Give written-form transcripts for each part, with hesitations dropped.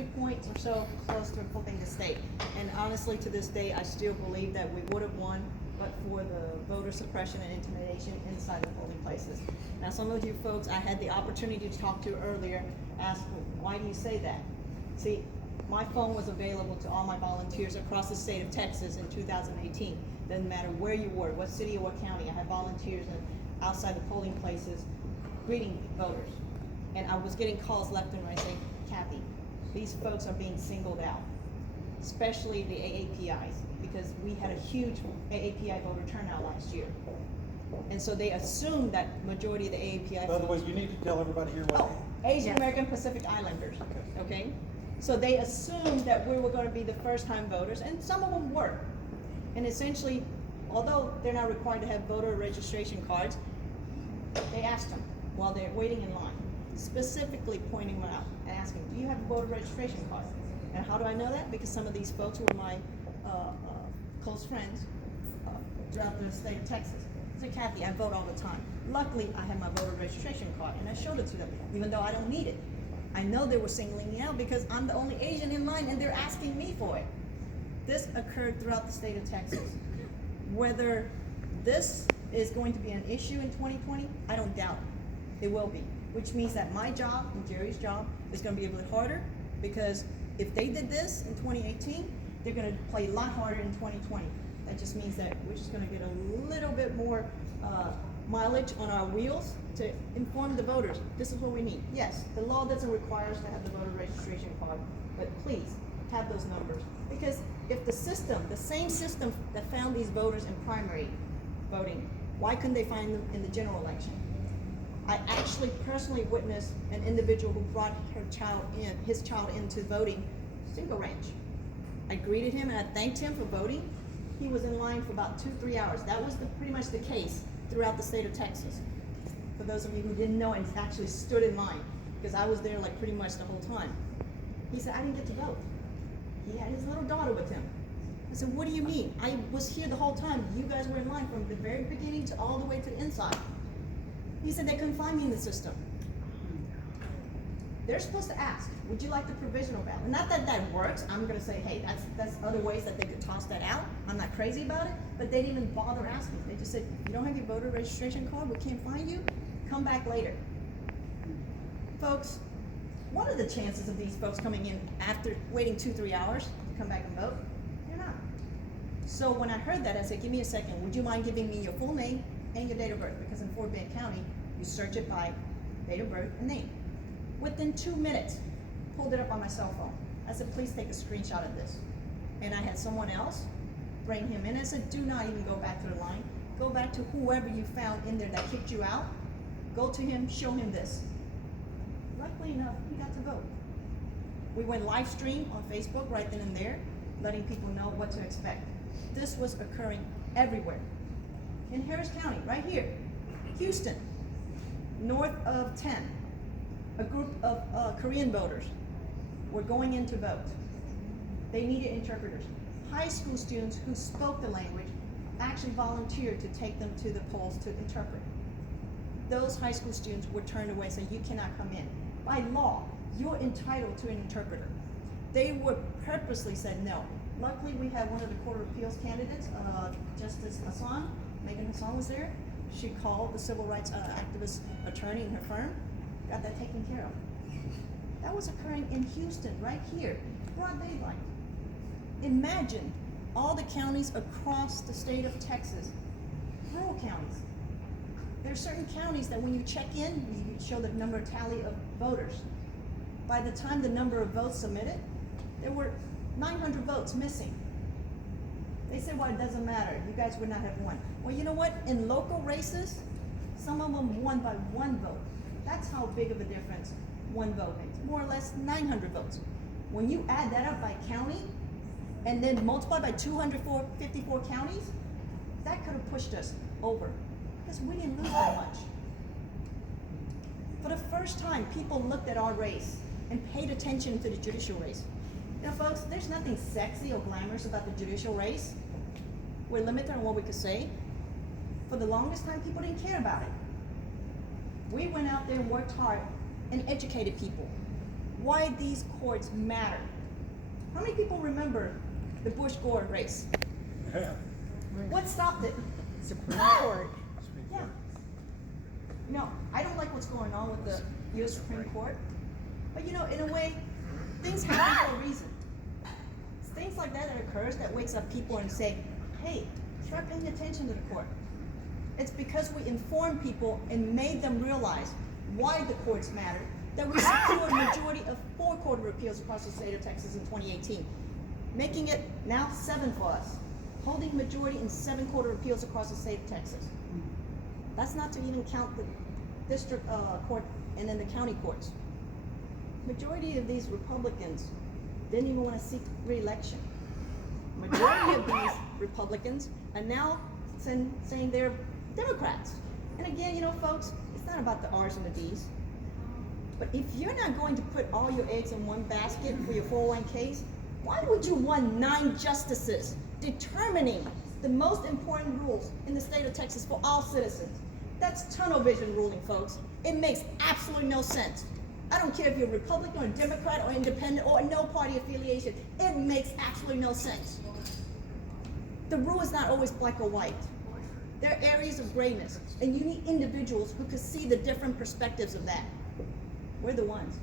3 points or so close to flipping the state. And honestly, to this day, I still believe that we would have won, but for the voter suppression and intimidation inside the polling places. Now, some of you folks I had the opportunity to talk to earlier asked, why do you say that? See, my phone was available to all my volunteers across the state of Texas in 2018. Doesn't matter where you were, what city or what county, I had volunteers outside the polling places greeting voters. And I was getting calls left and right saying, Kathy, these folks are being singled out, especially the AAPIs, because we had a huge AAPI voter turnout last year. And so they assumed that majority of the AAPI By the way, you need to tell everybody here what. Asian American Pacific Islanders, okay? So they assumed that we were going to be the first time voters, and some of them were. And essentially, although they're not required to have voter registration cards, they asked them while they're waiting in line, specifically pointing them out and asking, do you have a voter registration card? And how do I know that? Because some of these folks were my close friends throughout the state of Texas. I said, Kathy, I vote all the time. Luckily, I have my voter registration card, and I showed it to them, even though I don't need it. I know they were singling me out because I'm the only Asian in line, and they're asking me for it. This occurred throughout the state of Texas. Whether this is going to be an issue in 2020, I don't doubt it. It will be, which means that my job and Jerry's job is going to be a bit harder, because if they did this in 2018, they're going to play a lot harder in 2020. That just means that we're just going to get a little bit more mileage on our wheels to inform the voters. This is what we need. Yes, the law doesn't require us to have the voter registration card, but please have those numbers. Because if the system, the same system that found these voters in primary voting, why couldn't they find them in the general election? I actually personally witnessed an individual who brought his child into voting, single ranch. I greeted him and I thanked him for voting. He was in line for about 2-3 hours. That was pretty much the case throughout the state of Texas. For those of you who didn't know and actually stood in line, because I was there like pretty much the whole time. He said, I didn't get to vote. He had his little daughter with him. I said, what do you mean? I was here the whole time. You guys were in line from the very beginning to all the way to the inside. He said, they couldn't find me in the system. They're supposed to ask, would you like the provisional ballot? Not that that works. I'm going to say, hey, that's other ways that they could toss that out. I'm not crazy about it, but they didn't even bother asking. They just said, you don't have your voter registration card, we can't find you, come back later. Folks, what are the chances of these folks coming in after waiting 2-3 hours to come back and vote? They're not. So when I heard that, I said, give me a second. Would you mind giving me your full name and your date of birth? Because in Fort Bend County, you search it by date of birth and name. Within 2 minutes, pulled it up on my cell phone. I said, please take a screenshot of this. And I had someone else bring him in. I said, do not even go back to the line. Go back to whoever you found in there that kicked you out. Go to him, show him this. Luckily enough, he got to vote. We went live stream on Facebook right then and there, letting people know what to expect. This was occurring everywhere. In Harris County, right here, Houston, north of 10. A group of Korean voters were going in to vote. They needed interpreters. High school students who spoke the language actually volunteered to take them to the polls to interpret. Those high school students were turned away, saying, you cannot come in. By law, you're entitled to an interpreter. They were purposely said no. Luckily, we had one of the Court of Appeals candidates, Justice Hassan. Megan Hassan was there. She called the civil rights activist attorney in her firm, got that taken care of. That was occurring in Houston, right here, broad daylight. Imagine all the counties across the state of Texas, rural counties. There are certain counties that when you check in, you show the number tally of voters. By the time the number of votes submitted, there were 900 votes missing. They said, well, it doesn't matter. You guys would not have won. Well, you know what? In local races, some of them won by 1 vote. That's how big of a difference 1 vote makes. More or less 900 votes. When you add that up by county, and then multiply by 254 counties, that could have pushed us over. Because we didn't lose that much. For the first time, people looked at our race and paid attention to the judicial race. You know, folks, there's nothing sexy or glamorous about the judicial race. We're limited on what we could say. For the longest time, people didn't care about it. We went out there and worked hard and educated people. why these courts matter. How many people remember the Bush-Gore race? Yeah. What stopped it? Supreme Court. Yeah. No, I don't like what's going on with the U.S. Supreme Court. But you know, in a way, things happen for a reason. It's things like that occurs that wakes up people and say, hey, start paying attention to the court. It's because we informed people and made them realize why the courts matter, that we secured a majority of 4 Court of Appeals across the state of Texas in 2018, making it now 7 for us, holding majority in 7 Court of Appeals across the state of Texas. That's not to even count the district court and then the county courts. Majority of these Republicans didn't even want to seek re-election. Majority of these Republicans are now saying they're Democrats. And again, you know, folks, it's not about the R's and the D's. But if you're not going to put all your eggs in one basket for your 401ks, why would you want 9 justices determining the most important rules in the state of Texas for all citizens? That's tunnel vision ruling, folks. It makes absolutely no sense. I don't care if you're Republican or Democrat or independent or no party affiliation. It makes absolutely no sense. The rule is not always black or white. There are areas of grayness, and you need individuals who can see the different perspectives of that. We're the ones.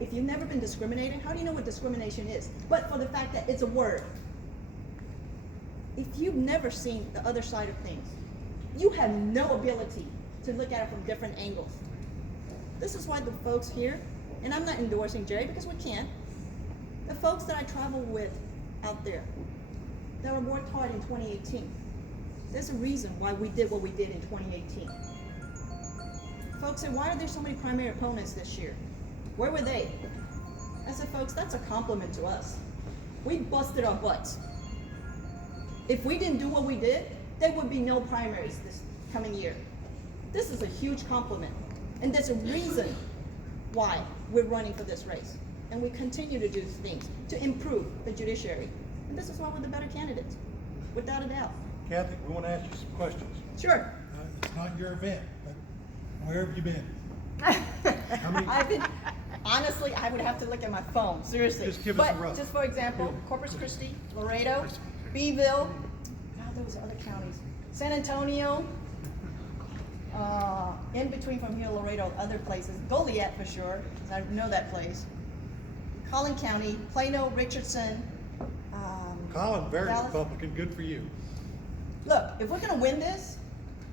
If you've never been discriminated, how do you know what discrimination is? But for the fact that it's a word. If you've never seen the other side of things, you have no ability to look at it from different angles. This is why the folks here, and I'm not endorsing Jerry because we can't, the folks that I travel with out there that were worked hard in 2018, there's a reason why we did what we did in 2018. Folks say, why are there so many primary opponents this year? Where were they? I said, folks, that's a compliment to us. We busted our butts. If we didn't do what we did, there would be no primaries this coming year. This is a huge compliment. And there's a reason why we're running for this race. And we continue to do things to improve the judiciary. And this is why we're the better candidates, without a doubt. Kathy, we want to ask you some questions. Sure. It's not your event, but where have you been? How many? I've been, honestly, I would have to look at my phone, seriously. Just give us but a rough. just for example, Corpus Christi, Laredo, Beeville, there was other counties, San Antonio, in between from here, Laredo, other places, Goliad for sure, 'cause I know that place, Collin County, Plano, Richardson, Colin, very Dallas. Republican, good for you. Look, if we're gonna win this,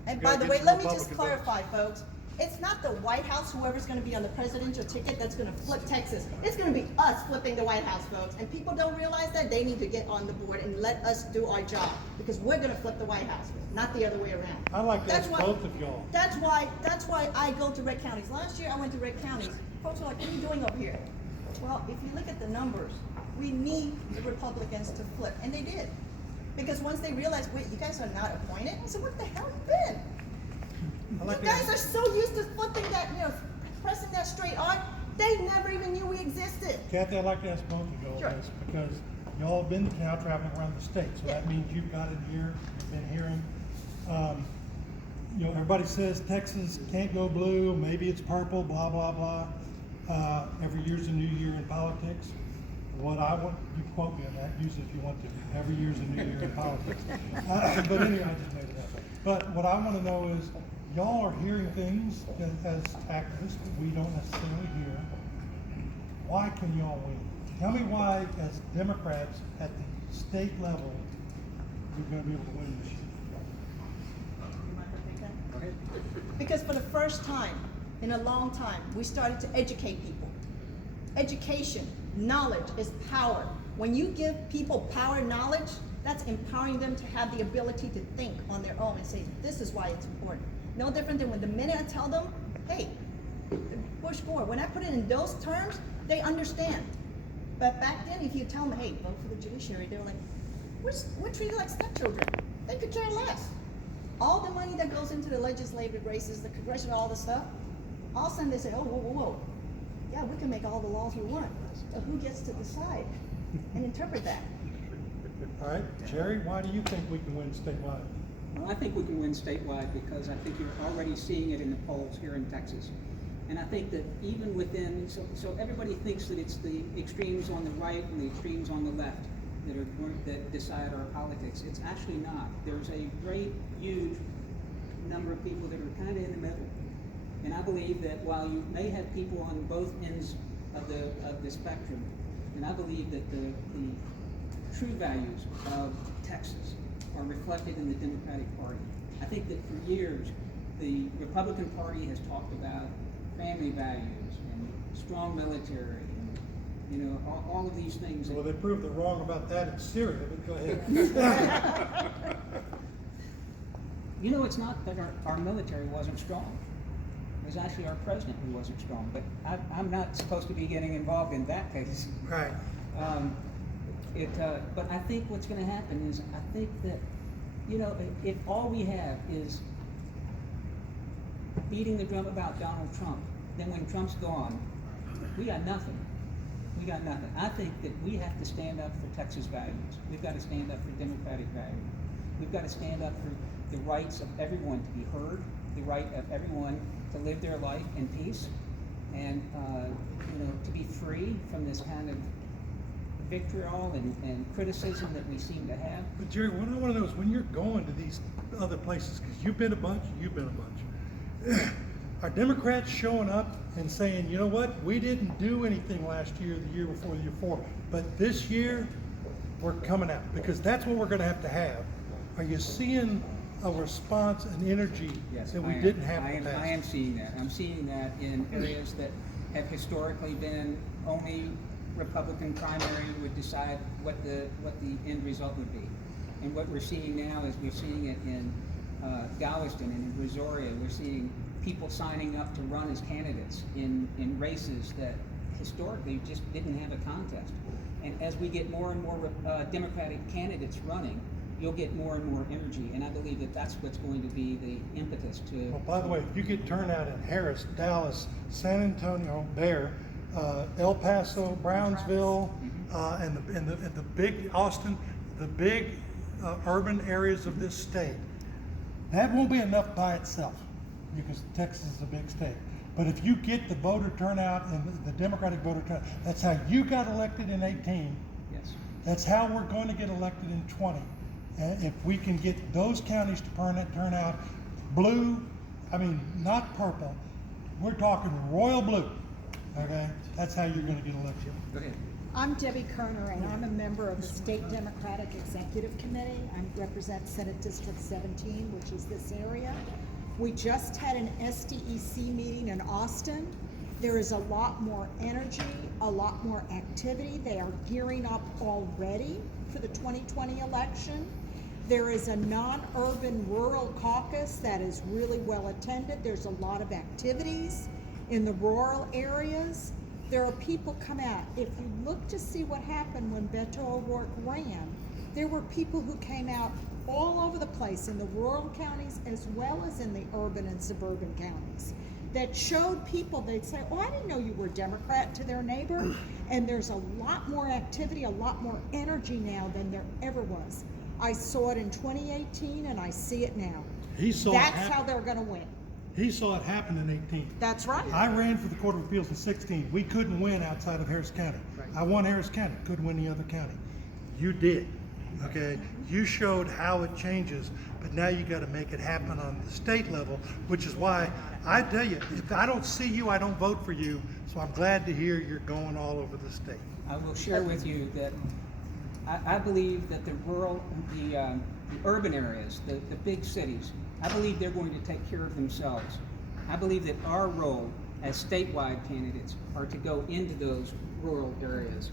and by Gotta the get way, some let me just Republican clarify, folks. It's not the White House, whoever's gonna be on the presidential ticket, that's gonna flip Texas. It's gonna be us flipping the White House, folks. And people don't realize that. They need to get on the board and let us do our job. Because we're gonna flip the White House, not the other way around. I'd like to That's ask why- both of y'all. That's why I go to red counties. Last year I went to red counties. Folks were like, what are you doing up here? Well, if you look at the numbers, we need the Republicans to flip. And they did. Because once they realized, wait, you guys are not appointed? I said, what the hell have you been? I'd like You to guys are ask- so used to flipping that, pressing that straight arc, they never even knew we existed. Kathy, I'd like to ask both of y'all Sure. this, because y'all have been now traveling around the state, so Yeah. that means you've got it here, you've been hearing. Everybody says Texas can't go blue, maybe it's purple, blah, blah, blah. Every year's a new year in politics. What I want, you quote me on that, use it if you want to. Every year's a new year in politics. But anyway, I just made it up. But what I want to know is, y'all are hearing things as activists that we don't necessarily hear. Why can y'all win? Tell me why, as Democrats at the state level, you're going to be able to win this year. You mind if I take that? Go ahead. Because for the first time in a long time, we started to educate people. Education, knowledge is power. When you give people power knowledge, that's empowering them to have the ability to think on their own and say, this is why it's important. No different than when the minute I tell them, hey, Bush-Gore, when I put it in those terms, they understand. But back then, if you tell them, hey, vote for the judiciary, they were like, we're treated like stepchildren. They could care less. All the money that goes into the legislative races, the congressional, all the stuff, all of a sudden they say, oh, whoa, whoa, whoa. Yeah, we can make all the laws we want. But who gets to decide and interpret that? All right, Jerry, why do you think we can win statewide? Well, I think we can win statewide because I think you're already seeing it in the polls here in Texas. And I think that even within, so everybody thinks that it's the extremes on the right and the extremes on the left that decide our politics. It's actually not. There's a great, huge number of people that are kind of in the middle. And I believe that while you may have people on both ends of the spectrum, and I believe that the true values of Texas are reflected in the Democratic Party. I think that for years, the Republican Party has talked about family values and strong military and, you know, all of these things. Well, they proved they're wrong about that in Syria, but go ahead. You know, it's not that our military wasn't strong. It was actually our president who wasn't strong. But I'm not supposed to be getting involved in that case. Right. But I think what's going to happen is I think that, you know, if all we have is beating the drum about Donald Trump, then when Trump's gone, we got nothing. We got nothing. I think that we have to stand up for Texas values. We've got to stand up for democratic values. We've got to stand up for the rights of everyone to be heard, the right of everyone to live their life in peace, and you know, to be free from this kind of vitriol and criticism that we seem to have. But Jerry, what I want to know is when you're going to these other places, because you've been a bunch, are Democrats showing up and saying, you know what, we didn't do anything last year, the year before, the year before, but this year we're coming out? Because that's what we're going to have. Are you seeing a response and energy that we didn't have in the past? I am seeing that. I'm seeing that in areas that have historically been only Republican primary would decide what the end result would be. And what we're seeing now is we're seeing it in Galveston and in Brazoria. We're seeing people signing up to run as candidates in races that historically just didn't have a contest. And as we get more and more Democratic candidates running, you'll get more and more energy. And I believe that that's what's going to be the impetus to... Well, by the way, if you get turnout in Harris, Dallas, San Antonio, there, El Paso, Brownsville, and the big Austin, the big urban areas of this state, that won't be enough by itself, because Texas is a big state. But if you get the voter turnout and the Democratic voter turnout, that's how you got elected in 18. Yes. That's how we're going to get elected in 20. And if we can get those counties to turn out blue, I mean, not purple, we're talking royal blue. Okay, that's how you're going to get elected. Go ahead. I'm Debbie Kerner, and I'm a member of the State Democratic Executive Committee. I represent Senate District 17, which is this area. We just had an SDEC meeting in Austin. There is a lot more energy, a lot more activity. They are gearing up already for the 2020 election. There is a non-urban rural caucus that is really well attended. There's a lot of activities in the rural areas. There are people come out. If you look to see what happened when Beto O'Rourke ran, there were people who came out all over the place in the rural counties as well as in the urban and suburban counties that showed people, they'd say, oh, I didn't know you were a Democrat, to their neighbor. And there's a lot more activity, a lot more energy now than there ever was. I saw it in 2018 and I see it now. That's how they're going to win. He saw it happen in 18. That's right. I ran for the Court of Appeals in 16. We couldn't win outside of Harris County. Right. I won Harris County, couldn't win the other county. You did, okay? You showed how it changes, but now you got to make it happen on the state level, which is why I tell you, if I don't see you, I don't vote for you. So I'm glad to hear you're going all over the state. I will share with you that I believe that the urban areas, the big cities, I believe they're going to take care of themselves. I believe that our role as statewide candidates are to go into those rural areas,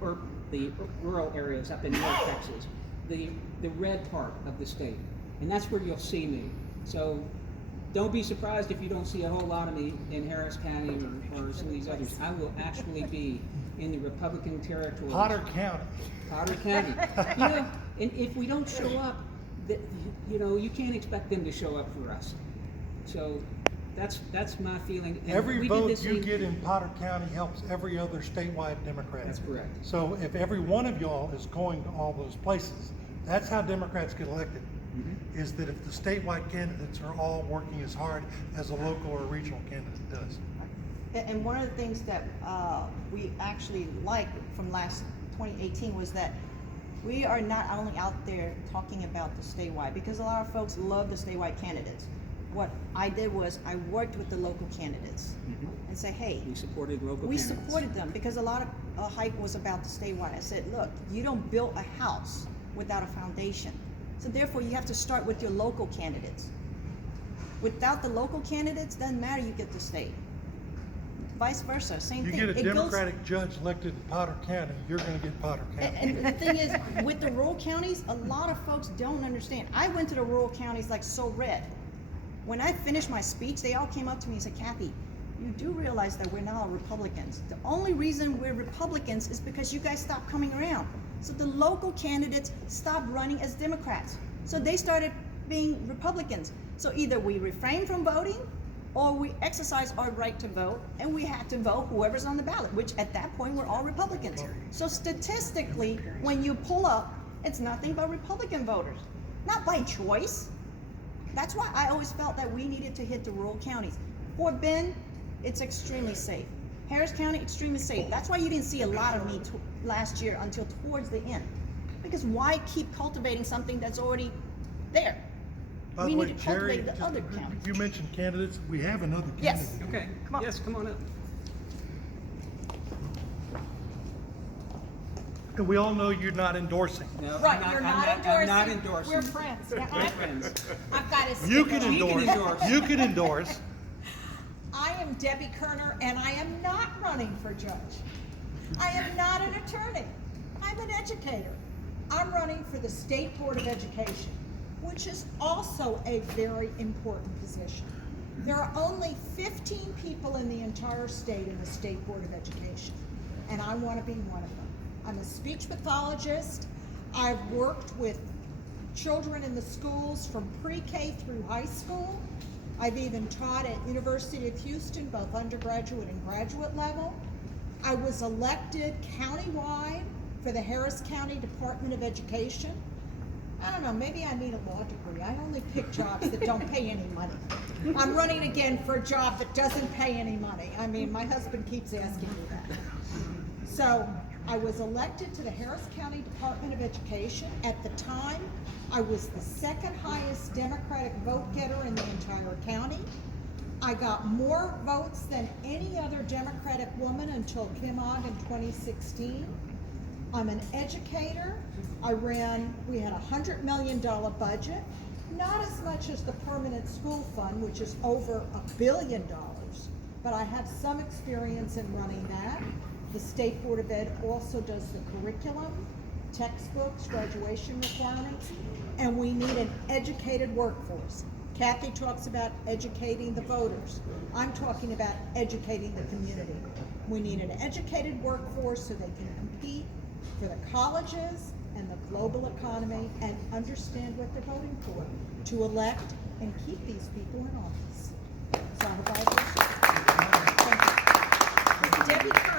or the rural areas up in North Texas, the red part of the state, and that's where you'll see me. So don't be surprised if you don't see a whole lot of me in Harris County or some of these others. I will actually be in the Republican territory. Potter County. Potter County. You know, and if we don't show up, you know, you can't expect them to show up for us. So that's my feeling. And Every vote you get in Potter County helps every other statewide Democrat. That's correct. So if every one of y'all is going to all those places, that's how Democrats get elected. Mm-hmm. Is that if the statewide candidates are all working as hard as a local or regional candidate does. And one of the things that we actually liked from last 2018 was that we are not only out there talking about the statewide, because a lot of folks love the statewide candidates. What I did was I worked with the local candidates and say, hey, We supported local we candidates. supported them because a lot of hype was about the statewide. I said, look, you don't build a house without a foundation. So therefore you have to start with your local candidates. Without the local candidates, doesn't matter, you get the state. Vice versa, same You thing. get a It goes- Democratic judge elected in Potter County, you're gonna get Potter County. And the thing is, with the rural counties, a lot of folks don't understand. I went to the rural counties like so red. When I finished my speech, they all came up to me and said, Kathy, you do realize that we're now Republicans. The only reason we're Republicans is because you guys stopped coming around. So the local candidates stopped running as Democrats. So they started being Republicans. So either we refrain from voting or we exercise our right to vote, and we had to vote whoever's on the ballot, which at that point we're all Republicans. So statistically, when you pull up, it's nothing but Republican voters, not by choice. That's why I always felt that we needed to hit the rural counties. Fort Bend, it's extremely safe. Harris County, extremely safe. That's why you didn't see a lot of me last year until towards the end. Because why keep cultivating something that's already there? By We the way, need to Jerry, cultivate the other counties. you mentioned candidates, we have another candidate. Yes. Okay, Come on. yes, come on up. And we all know you're not endorsing. No, Right, I'm you're I'm not endorsing. I'm not endorsing. We're friends. Yeah, We're friends. I've got to. You can She can endorse, endorse. you can endorse. I am Debbie Kerner, and I am not running for judge. I am not an attorney. I'm an educator. I'm running for the State Board of Education, which is also a very important position. There are only 15 people in the entire state in the State Board of Education, and I want to be one of them. I'm a speech pathologist. I've worked with children in the schools from pre-K through high school. I've even taught at University of Houston, both undergraduate and graduate level. I was elected countywide for the Harris County Department of Education. I don't know, maybe I need a law degree. I only pick jobs that don't pay any money. I'm running again for a job that doesn't pay any money. I mean, my husband keeps asking me that. So I was elected to the Harris County Department of Education. At the time, I was the second highest Democratic vote getter in the entire county. I got more votes than any other Democratic woman until Kim Ogg in 2016. I'm an educator. We had a $100 million budget, not as much as the permanent school fund, which is over $1 billion, but I have some experience in running that. The State Board of Ed also does the curriculum, textbooks, graduation requirements, and we need an educated workforce. Kathy talks about educating the voters. I'm talking about educating the community. We need an educated workforce so they can compete for the colleges and the global economy and understand what they're voting for, to elect and keep these people in office. So I hope I appreciate it. Thank you. Debbie Kerr.